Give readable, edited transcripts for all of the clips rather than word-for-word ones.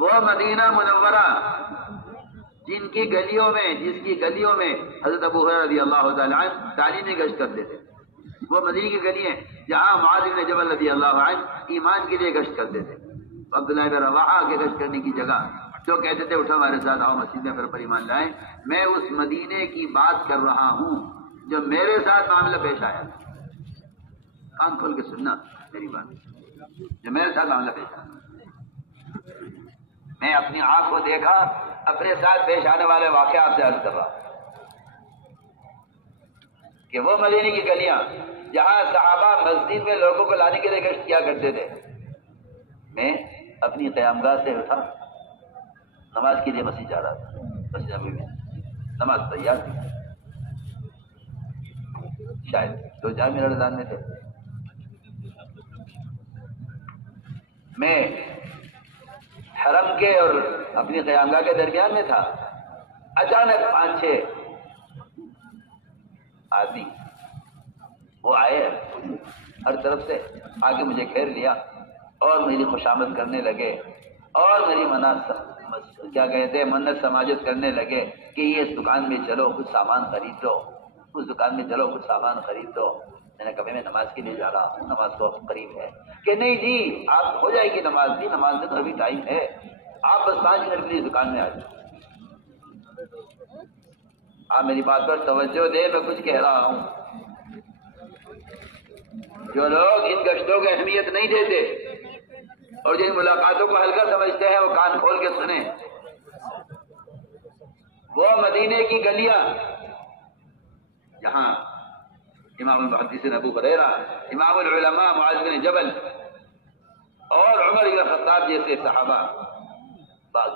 وہ مدینہ منورہ جس کی گلیوں میں حضرت ابو ہریرہ رضی اللہ تعالیٰ عنہ تعلیمی گشت کرتے تھے، وہ مدینہ کی گلی ہیں جہاں معاذ بن جبل رضی اللہ عنہ ایمان کے لیے گشت کرتے تھے، عبداللہ بن رواحہ کے گشت کرنے کی جگہ جو کہتے تھے اٹھو ہمارے ساتھ آؤ مسجد میں پھر پر ایمان لائیں، میں اس مدینے کی بات کر رہا ہوں جو میرے ساتھ معاملہ پیش آیا، کان کھول کے سننا میری بات، جو میرے ساتھ معاملہ پیش آیا، میں اپنی آنکھ کو دیکھا، اپنے ساتھ پیش آنے والے واقعات سے عرض کر رہا کہ وہ مدینے کی گلیاں جہاں صحابہ مسجد میں لوگوں کو لانے کے لیے گشت کیا کرتے تھے، میں اپنی قیامگاہ سے اٹھا، نماز کے لیے مسجد جا رہا تھا، مسجد نبوی میں نماز تیار تھی، شاید 2000 میں رمضان میں تھے، میں حرم کے اور اپنی قیامگاہ کے درمیان میں تھا، اچانک 5-6 آدمی وہ آئے ہر طرف سے آ کے مجھے گھیر لیا اور میری خوشامد کرنے لگے اور میری منت سماجت کرنے لگے کہ یہ اس دکان میں چلو کچھ سامان خرید دو، اس دکان میں چلو کچھ سامان خرید دو۔ میں نے کہا میں نماز کے لیے جا رہا ہوں، نماز کو قریب ہے کہ نہیں جی آپ ہو جائے گی نماز، بھی نماز میں تو ابھی ٹائم ہے، آپ بس 5 منٹ کے لیے دکان میں آ جائیں۔ آپ میری بات پر توجہ دے، میں کچھ کہہ رہا ہوں۔ جو لوگ ان گشتوں کو اہمیت نہیں دیتے اور جن ملاقاتوں کو ہلکا سمجھتے ہیں وہ کان کھول کے سنیں۔ وہ مدینے کی گلیاں جہاں امام المحدثین ابو ہریرہ، امام العلماء معاذ بن جبل اور عمر بن الخطاب جیسے صحابہ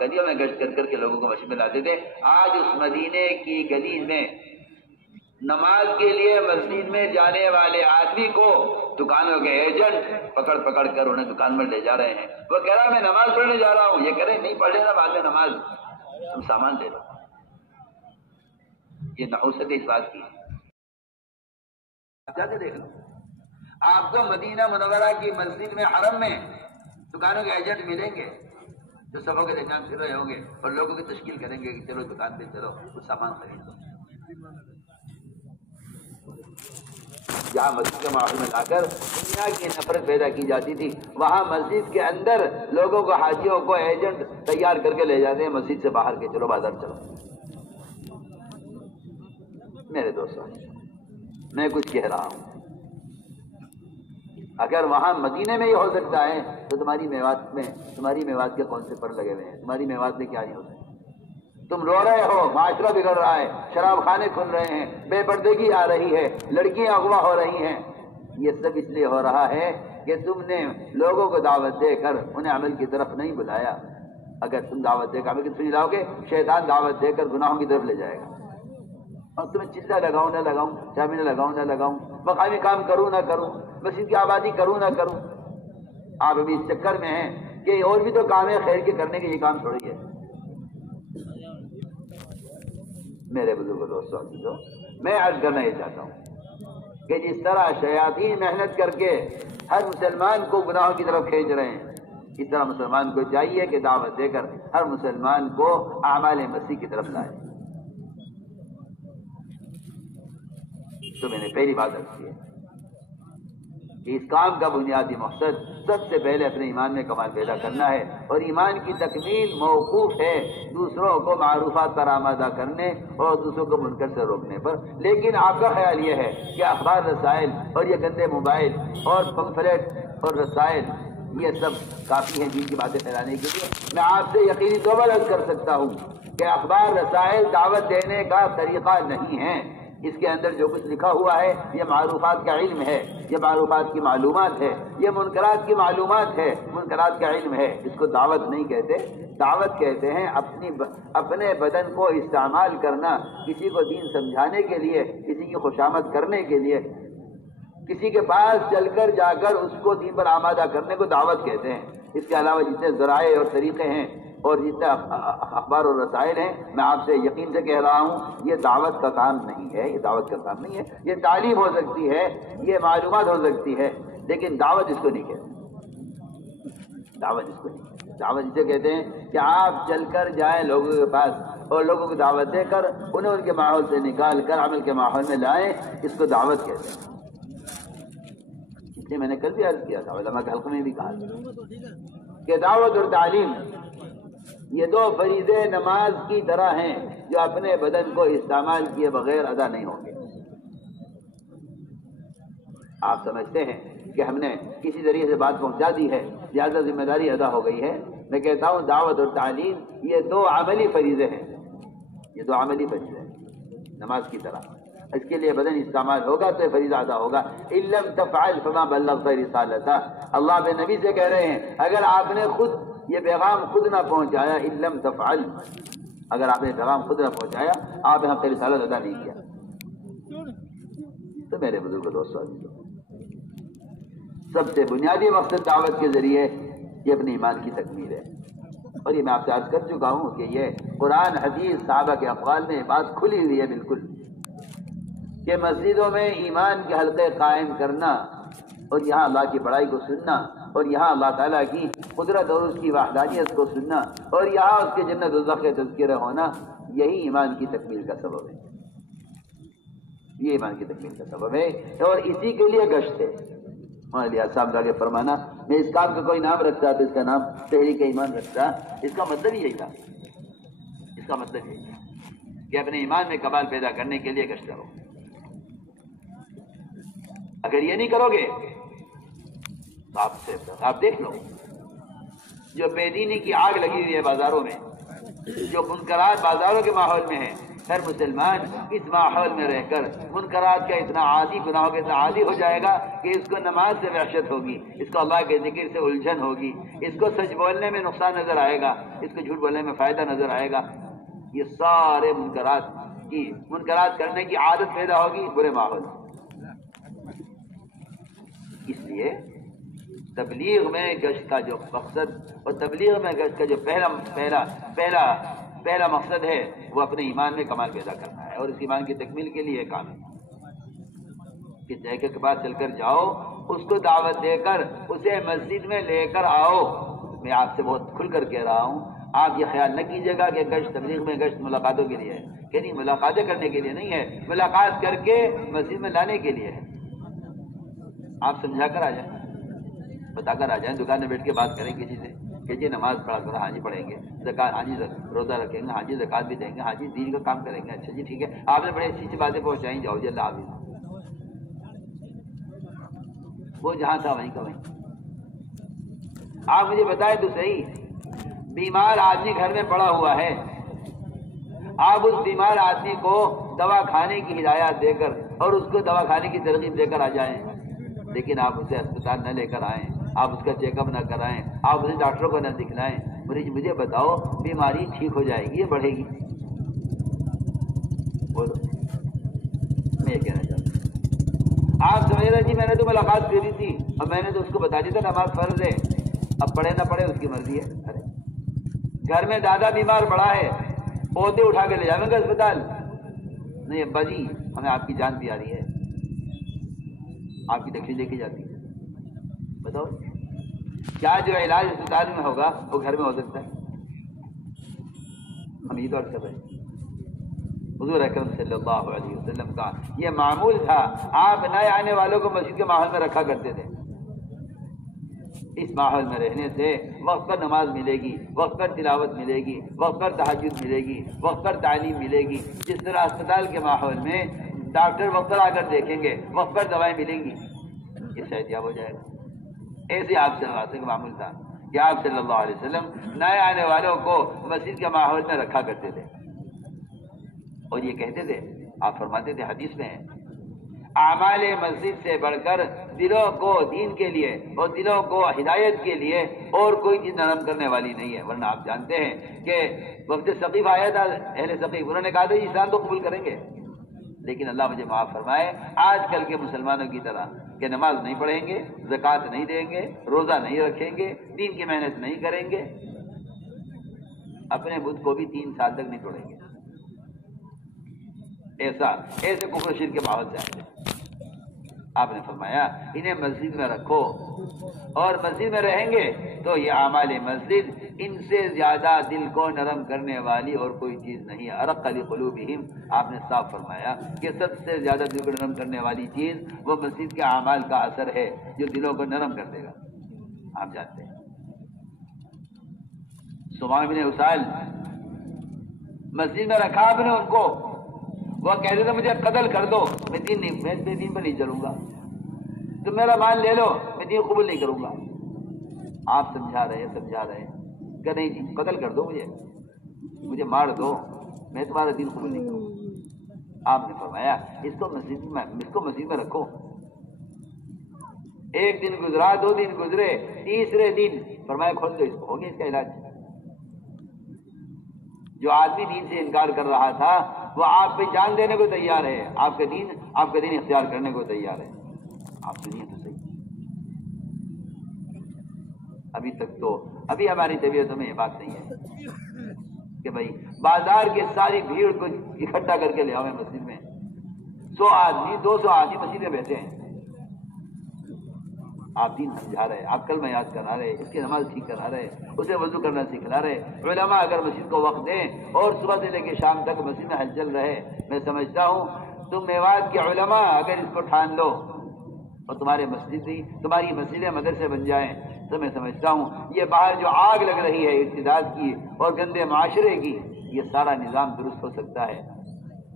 گلیوں میں گشت کر کے لوگوں کو مسجد میں لاتے تھے، آج اس مدینے کی گلی میں نماز کے لیے مسجد میں جانے والے آدمی کو دکانوں کے ایجنٹ پکڑ کر انہیں دکان میں لے جا رہے ہیں۔ وہ کہہ رہا میں نماز پڑھنے جا رہا ہوں، یہ کہہ رہے نہیں پڑھ لینا بعد میں نماز، تم سامان لے لو۔ یہ نحوست اس بات کی جا کے دیکھ لو، آپ کو مدینہ منورہ کی مسجد میں حرم میں دکانوں کے ایجنٹ ملیں گے جو سبوں کے درمیان پھر رہے ہوں گے اور لوگوں کی تشکیل کریں گے کہ چلو دکان پہ چلو کچھ سامان خرید دو۔ جہاں مسجد کے ماحول میں لا کر دنیا کی نفرت پیدا کی جاتی تھی، وہاں مسجد کے اندر لوگوں کو، حاجیوں کو ایجنٹ تیار کر کے لے جاتے ہیں مسجد سے باہر کے، چلو بازار چلو۔ میرے دوستوں میں کچھ کہہ رہا ہوں، اگر وہاں مدینے میں یہ ہو سکتا ہے تو تمہاری میوات کے کون سے پر لگے ہوئے ہیں؟ تمہاری میوات میں کیا نہیں ہو سکتا؟ تم رو رہے ہو، معاشرہ بگڑ رہا ہے، شراب خانے کھل رہے ہیں، بے پردگی آ رہی ہے، لڑکیاں اغوا ہو رہی ہیں، یہ سب اس لیے ہو رہا ہے کہ تم نے لوگوں کو دعوت دے کر انہیں عمل کی طرف نہیں بلایا۔ اگر تم دعوت دے کر عمل کی طرف لاؤ گے، شیطان دعوت دے کر گناہوں کی طرف لے جائے گا، اور تمہیں چلہ لگاؤں نہ لگاؤں، چابی نہ لگاؤں، مقامی کام کروں نہ کروں، مسجد کی آبادی کروں نہ کروں، آپ ابھی اس چکر میں ہیں کہ اور بھی تو کام ہے خیر کے کرنے کے، یہ کام تھوڑی ہے۔ میرے بزرگ دوستوں میں عرض کرنا یہ چاہتا ہوں کہ جس طرح شیاطین محنت کر کے ہر مسلمان کو گناہوں کی طرف کھینچ رہے ہیں، اس طرح مسلمان کو چاہیے کہ دعوت دے کر ہر مسلمان کو اعمال مسیح کی طرف لائے۔ تو میں نے پہلی بات رکھی ہے کہ اس کام کا بنیادی مقصد سب سے پہلے اپنے ایمان میں کمال پیدا کرنا ہے، اور ایمان کی تکمیل موقوف ہے دوسروں کو معروفات پر آمادہ کرنے اور دوسروں کو منکر سے روکنے پر۔ لیکن آپ کا خیال یہ ہے کہ اخبار رسائل اور یہ گندے موبائل اور پمفلیٹ اور رسائل یہ سب کافی ہیں دین کی باتیں پھیلانے کے لیے؟ میں آپ سے یقینی طور پر عرض کر سکتا ہوں کہ اخبار رسائل دعوت دینے کا طریقہ نہیں ہے۔ اس کے اندر جو کچھ لکھا ہوا ہے یہ معروفات کا علم ہے، یہ معروفات کی معلومات ہے، یہ منکرات کی معلومات ہے، منکرات کا علم ہے۔ اس کو دعوت نہیں کہتے، دعوت کہتے ہیں اپنے بدن کو استعمال کرنا، کسی کو دین سمجھانے کے لیے، کسی کی خوشامد کرنے کے لیے، کسی کے پاس چل کر جا کر اس کو دین پر آمادہ کرنے کو دعوت کہتے ہیں۔ اس کے علاوہ جتنے ذرائع اور طریقے ہیں اور جتنے اخبار اور رسائل ہیں، میں آپ سے یقین سے کہہ رہا ہوں یہ دعوت کا کام نہیں ہے، یہ دعوت کا کام نہیں ہے۔ یہ تعلیم ہو سکتی ہے، یہ معلومات ہو سکتی ہے، لیکن دعوت اس کو نہیں کہتے۔ دعوت اس کو نہیں. دعوت اسے کہتے ہیں کہ آپ چل کر جائیں لوگوں کے پاس اور لوگوں کو دعوت دے کر انہیں ان کے ماحول سے نکال کر عمل کے ماحول میں لائیں. اس کو دعوت کہتے ہیں. اس لیے میں نے کل بھی عرض کیا تھا، علماء کے حلقے میں بھی کہا کہ دعوت اور تعلیم یہ دو فریضے نماز کی طرح ہیں جو اپنے بدن کو استعمال کیے بغیر ادا نہیں ہوں گے. آپ سمجھتے ہیں کہ ہم نے کسی ذریعے سے بات پہنچا دی ہے لہذا ذمہ داری ادا ہو گئی ہے. میں کہتا ہوں دعوت اور تعلیم یہ دو عملی فریضے ہیں. یہ دو عملی فریضے ہیں نماز کی طرح. اس کے لیے بدن استعمال ہوگا تو یہ فریضہ ادا ہوگا. ان لم تفعل فما بلغت رسالتہ. اللہ اپنے نبی سے کہہ رہے ہیں اگر آپ نے خود یہ پیغام خود نہ پہنچایا، ان لم تفعل، اگر آپ نے پیغام خود نہ پہنچایا، آپ نے حق رسالت ادا نہیں کیا. تو میرے بزرگ دوستوں، سب سے بنیادی مقصد دعوت کے ذریعے یہ اپنے ایمان کی تکمیل ہے. اور یہ میں آپ سے عرض کر چکا ہوں کہ یہ قرآن حدیث صحابہ کے اقوال میں بات کھلی ہوئی ہے بالکل، کہ مسجدوں میں ایمان کے حلقے قائم کرنا اور یہاں اللہ کی بڑائی کو سننا اور یہاں اللہ تعالیٰ کی قدرت اور اس کی وحدانیت کو سننا اور یہاں اس کے جنت دوزخ کے تذکرہ ہونا، یہی ایمان کی تکمیل کا سبب ہے. یہ ایمان کی تکمیل کا سبب ہے اور اسی کے لیے گشت ہے. صاحب آگے فرمانا میں اس کام کا کوئی نام رکھتا تو اس کا نام تحریک ایمان رکھتا. اس کا مطلب یہی تھا، اس کا مطلب یہی تھا کہ اپنے ایمان میں کمال پیدا کرنے کے لیے گشت کرو. اگر یہ نہیں کرو گے تو آپ دیکھ لو جو بے دینی کی آگ لگی ہوئی ہے بازاروں میں، جو منکرات بازاروں کے ماحول میں ہیں، ہر مسلمان اس ماحول میں رہ کر منکرات کا اتنا عادی، گناہوں کا اتنا عادی ہو جائے گا کہ اس کو نماز سے وحشت ہوگی، اس کو اللہ کے ذکر سے الجھن ہوگی، اس کو سچ بولنے میں نقصان نظر آئے گا، اس کو جھوٹ بولنے میں فائدہ نظر آئے گا. یہ سارے منکرات کرنے کی عادت پیدا ہوگی برے ماحول. اس لیے تبلیغ میں گشت کا جو مقصد اور تبلیغ میں گشت کا جو پہلا مقصد ہے وہ اپنے ایمان میں کمال پیدا کرنا ہے. اور اس ایمان کی تکمیل کے لیے کام ہے کہ جگہ کے پاس چل کر جاؤ، اس کو دعوت دے کر اسے مسجد میں لے کر آؤ. میں آپ سے بہت کھل کر کہہ رہا ہوں، آپ یہ خیال نہ کیجیے گا کہ گشت تبلیغ میں گشت ملاقاتوں کے لیے ہے. کہ نہیں، ملاقاتیں کرنے کے لیے نہیں ہے، ملاقات کر کے مسجد میں لانے کے لیے ہے. آپ سمجھا کر آ جائیں، بتا کر آ جائیں، دکان میں بیٹھ کے بات کریں کسی سے کہ جی نماز پڑھا کرو، ہاں جی پڑھیں گے. زکات، ہاں جی روزہ رکھیں گے، ہاں جی زکات بھی دیں گے، ہاں جی دین کا کام کریں گے. اچھا جی ٹھیک ہے، آپ نے بڑی اچھی اچھی باتیں پہنچائیں، جاؤ جی اللہ حافظ. وہ جہاں تھا وہیں کا وہیں. آپ مجھے بتائیں تو صحیح، بیمار آدمی گھر میں پڑا ہوا ہے، آپ اس بیمار آدمی کو دوا کھانے کی ہدایات دے کر اور اس کو دوا کھانے کی ترغیب دے کر آ جائیں، لیکن آپ اسے اسپتال نہ لے کر آئیں، آپ اس کا چیک اپ نہ کرائیں، آپ اسے ڈاکٹروں کو نہ دکھلائیں. مجھے بتاؤ بیماری ٹھیک ہو جائے گی یا بڑھے گی؟ بولو. میں یہ کہنا چاہتا ہوں، آپ سمجھ رہے جی میں نے تو ملاقات کری تھی اور میں نے تو اس کو بتا دیا تھا نماز فرض ہے، اب پڑھے نہ پڑھے اس کی مرضی ہے. ارے گھر میں دادا بیمار پڑا ہے، پودے اٹھا کے لے جائیں گے اسپتال؟ نہیں ابا جی ہمیں آپ کی جان پیاری ہے، آپ کی تکلیف دیکھی جاتی ہے. بتاؤ کیا جو علاج اسپتال میں ہوگا وہ گھر میں ہو سکتا ہے؟ ہم یہ تو عرض کر رہے ہیں. حضور اکرم صلی اللہ علیہ وسلم کا یہ معمول تھا، آپ نئے آنے والوں کو مسجد کے ماحول میں رکھا کرتے تھے. اس ماحول میں رہنے سے وقت پر نماز ملے گی، وقت پر تلاوت ملے گی، وقت پر تہجد ملے گی، وقت پر تعلیم ملے گی. جس طرح اسپتال کے ماحول میں ڈاکٹر وقت پر آ کر دیکھیں گے، وقت پر دوائیں ملیں گی، یہ صحتیاب ہو جائے گا. ایسے آپ صلی اللہ علیہ وسلم کا معمول تھا کہ آپ صلی اللہ علیہ وسلم نئے آنے والوں کو مسجد کے ماحول میں رکھا کرتے تھے اور یہ کہتے تھے، آپ فرماتے تھے حدیث میں، اعمال مسجد سے بڑھ کر دلوں کو دین کے لیے اور دلوں کو ہدایت کے لیے اور کوئی چیز نرم کرنے والی نہیں ہے. ورنہ آپ جانتے ہیں کہ وقت ثقیف آیا تھا، اہل ثقیف انہوں نے کہا تھا اسلام تو قبول کریں گے، لیکن اللہ مجھے معاف فرمائے آج کل کے مسلمانوں کی طرح کہ نماز نہیں پڑھیں گے، زکوٰۃ نہیں دیں گے، روزہ نہیں رکھیں گے، دین کی محنت نہیں کریں گے، اپنے بدھ کو بھی 3 سال تک نہیں توڑیں گے. ایسے کفر شرک کے ماحول سے آئے تھے. آپ نے فرمایا انہیں مسجد میں رکھو اور مسجد میں رہیں گے تو یہ اعمال مسجد ان سے زیادہ دل کو نرم کرنے والی اور کوئی چیز نہیں ہے۔ ارق لقلوبہم، آپ نے صاف فرمایا کہ سب سے زیادہ دل کو نرم کرنے والی چیز وہ مسجد کے اعمال کا اثر ہے جو دلوں کو نرم کر دے گا۔ آپ جانتے ہیں سمام بن اسال مسجد میں رکھا آپ نے ان کو، وہ کہتے تھے مجھے قتل کر دو، میں دین پر نہیں چلوں گا، تم میرا مال لے لو، میں دین قبول نہیں کروں گا۔ آپ سمجھا رہے کہ نہیں جی قتل کر دو، مجھے مار دو، میں تمہارا دین قبول نہیں کروں گا۔ آپ نے فرمایا اس کو مسجد میں رکھو۔ ایک دن گزرا، 2 دن گزرے، تیسرے دن فرمایا کھول دو اس کو، ہو گیا اس کا علاج۔ جو آدمی دین سے انکار کر رہا تھا وہ آپ پہ جان دینے کو تیار ہے، آپ کا دین اختیار کرنے کو تیار ہے۔ آپ سنیے تو صحیح، ابھی تک تو ہماری طبیعتوں میں یہ بات نہیں ہے کہ بھائی بازار کی ساری بھیڑ کو اکٹھا کر کے لے آؤ مسجد میں، 100 آدمی 200 آدمی مسجد میں بیٹھے ہیں، آپ دین سمجھا رہے، آپ کلمہ یاد کرا رہے، اس کی نماز ٹھیک کرا رہے، اسے وضو کرنا سکھلا رہے۔ علماء اگر مسجد کو وقت دیں اور صبح سے لے کے شام تک مسجد میں ہلچل رہے، میں سمجھتا ہوں تم میوات کے علماء اگر اس کو ٹھان لو اور تمہاری مسجدیں مدرسے بن جائیں تو میں سمجھتا ہوں یہ باہر جو آگ لگ رہی ہے ارتداد کی اور گندے معاشرے کی، یہ سارا نظام درست ہو سکتا ہے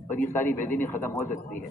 اور یہ ساری بے دینی ختم ہو سکتی ہے۔